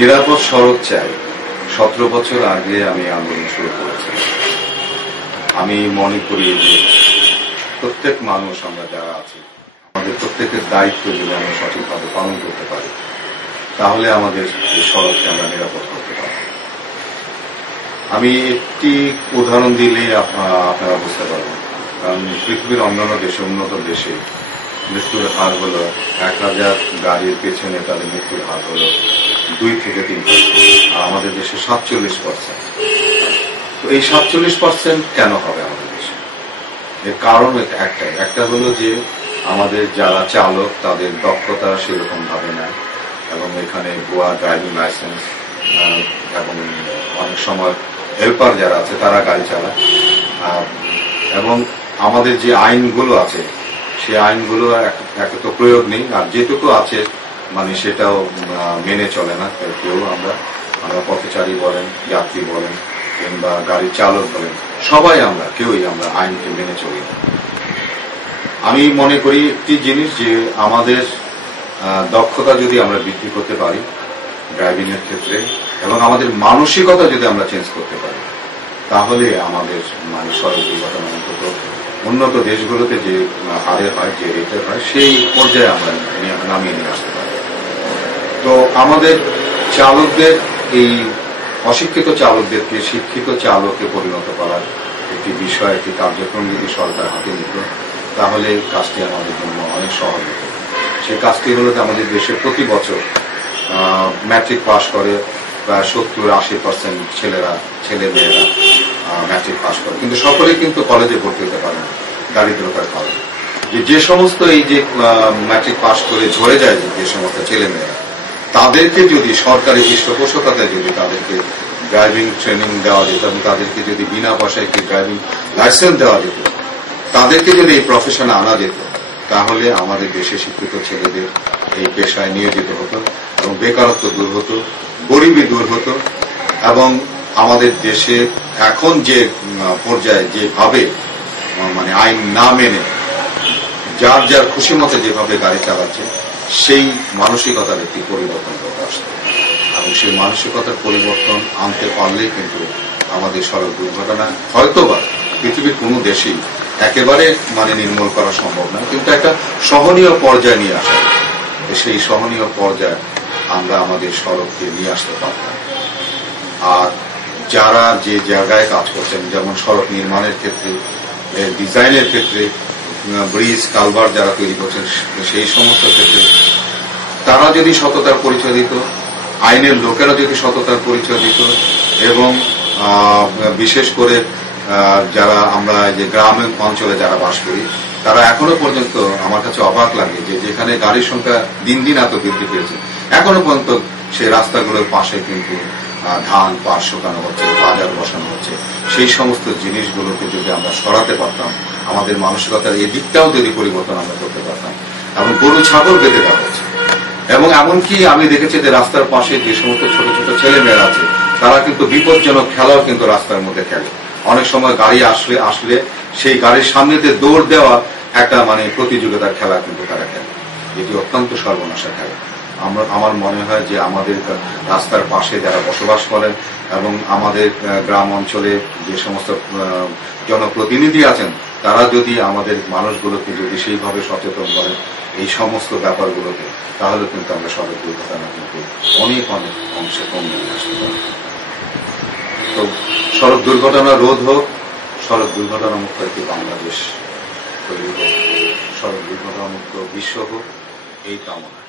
নিরাপদ সড়ক চাই। 17 বছর আগে আমি আন্দোলন শুরু করেছি। আমি মনে করি যে প্রত্যেক মানুষ আমরা যারা আছি আমাদের প্রত্যেকের দায়িত্ব যদি আমরা সঠিকভাবে পালন করতে পারি তাহলে আমাদের এই সড়ককে আমরা নিরাপদ করতে পারি। আমি একটি উদাহরণ দিলেই আপনারা বুঝতে পারবেন। কারণ পৃথিবীর অন্যান্য দেশে, উন্নত দেশে মৃত্যুর হার হলো 1000 গাড়ির পেছনে তাদের মৃত্যুর হার হলো 2 থেকে 3%, আর আমাদের দেশে 47%। তো এই 47% কেন হবে আমাদের দেশে? এর কারণ একটা হলো যে আমাদের যারা চালক তাদের দক্ষতা সেরকম ভাবে না, এবং এখানে ভুয়া ড্রাইভিং লাইসেন্স এবং অনেক সময় হেল্পার যারা আছে তারা গাড়ি চালায়, এবং আমাদের যে আইনগুলো আছে সেই আইনগুলো একটা তো প্রয়োগ নেই, আর যেটুকু আছে মানে সেটাও মেনে চলে না কেউ। আমরা পথচারী বলেন, যাত্রী বলেন, কিংবা গাড়ির চালক বলেন, সবাই কেউই আমরা আইনকে মেনে চলি না। আমি মনে করি একটি জিনিস যে আমাদের দক্ষতা যদি আমরা বৃদ্ধি করতে পারি ড্রাইভিং এর ক্ষেত্রে, এবং আমাদের মানসিকতা যদি আমরা চেঞ্জ করতে পারি, তাহলে আমাদের মানে সড়ক দুর্ঘটনা অন্তত উন্নত দেশগুলোতে যে হারে হয়, যে রেটে হয়, সেই পর্যায়ে আমরা নামিয়ে নিয়ে আসতে পারি। তো আমাদের চালকদের, এই অশিক্ষিত চালকদেরকে শিক্ষিত চালকে পরিণত করার একটি বিষয়, একটি কার্যক্রম যদি সরকার হাতে নিত তাহলে কাজটি আমাদের জন্য অনেক সহজ হতো। সেই কাজটি হলো যে আমাদের দেশে প্রতি বছর ম্যাট্রিক পাস করে প্রায় 70-80% ছেলে-মেয়েরা ম্যাট্রিক পাস করে, কিন্তু সকলেই কিন্তু কলেজে ভর্তি হতে পারে না দারিদ্রতার কারণে। যে সমস্ত এই যে ম্যাট্রিক পাস করে ঝরে যায় যে সমস্ত ছেলেমেয়েরা, তাদেরকে যদি সরকারি পৃষ্ঠপোষকতায় যদি তাদেরকে ড্রাইভিং ট্রেনিং দেওয়া যেত, এবং তাদেরকে যদি বিনা পয়সায় একটি ড্রাইভিং লাইসেন্স দেওয়া যেত, তাদেরকে যদি এই প্রফেশনে আনা যেত, তাহলে আমাদের দেশে শিক্ষিত ছেলেদের এই পেশায় নিয়োজিত হতো, এবং বেকারত্ব দূর হতো, গরিবী দূর হতো, এবং আমাদের দেশে এখন যে পর্যায়ে যেভাবে মানে আইন না মেনে যার যার খুশি মতো যেভাবে গাড়ি চালাচ্ছে, সেই মানসিকতার একটি পরিবর্তন করতে আসবে, এবং সেই মানসিকতার পরিবর্তন আনতে পারলেই কিন্তু আমাদের সড়ক দুর্ঘটনা হয়তোবা পৃথিবীর কোনো দেশেই একেবারে মানে নির্মূল করা সম্ভব না, কিন্তু একটা সহনীয় পর্যায়ে নিয়ে আসা, সেই সহনীয় পর্যায়ে আমরা আমাদের সড়ককে নিয়ে আসতে পারতাম। আর যারা যে জায়গায় কাজ করছেন, যেমন সড়ক নির্মাণের ক্ষেত্রে, ডিজাইনের ক্ষেত্রে, ব্রিজ কালভার যারা তৈরি করছেন, সেই সমস্ত ক্ষেত্রে তারা যদি সততার পরিচয় দিত, আইনের লোকেরা যদি সততার পরিচয় দিত, এবং বিশেষ করে যারা আমরা যে গ্রাম অঞ্চলে যারা বাস করি, তারা এখনো পর্যন্ত আমার কাছে অবাক লাগে যে যেখানে গাড়ির সংখ্যা দিন দিন এত বৃদ্ধি পেয়েছে, এখনো পর্যন্ত সেই রাস্তাগুলোর পাশে কিন্তু ধান পাশ শুকানো হচ্ছে, বাজার বসানো হচ্ছে। সেই সমস্ত জিনিসগুলোকে যদি আমরা সরাতে পারতাম, আমাদের মানসিকতার এই দিকটাও যদি পরিবর্তন আমরা করতে পারতাম, এবং গরু ছাগল বেঁধে দেওয়া হচ্ছে, এবং এমনকি আমি দেখেছি যে রাস্তার পাশে যে সমস্ত ছোট ছোট ছেলে মেয়েরা আছে তারা কিন্তু বিপজ্জনক খেলাও কিন্তু রাস্তার মধ্যে খেলে। অনেক সময় গাড়ি আসলে সেই গাড়ির সামনে দিয়ে দৌড় দেওয়া একটা মানে প্রতিযোগিতার খেলা কিন্তু তারা খেলে, এটি অত্যন্ত সর্বনাশা খেলা। আমার মনে হয় যে আমাদের রাস্তার পাশে যারা বসবাস করেন, এবং আমাদের গ্রাম অঞ্চলে যে সমস্ত জনপ্রতিনিধি আছেন, তারা যদি আমাদের মানুষগুলোকে যদি সেইভাবে সচেতন করেন এই সমস্ত ব্যাপারগুলোকে, তাহলে কিন্তু আমরা সড়ক দুর্ঘটনা কিন্তু অনেক অংশে কমিয়ে নিয়ে আসতে পারি। তো সড়ক দুর্ঘটনা রোধ হোক, সড়ক দুর্ঘটনা মুক্ত একটি বাংলাদেশ তৈরি হোক, সড়ক দুর্ঘটনা মুক্ত বিশ্ব হোক, এই কামনা।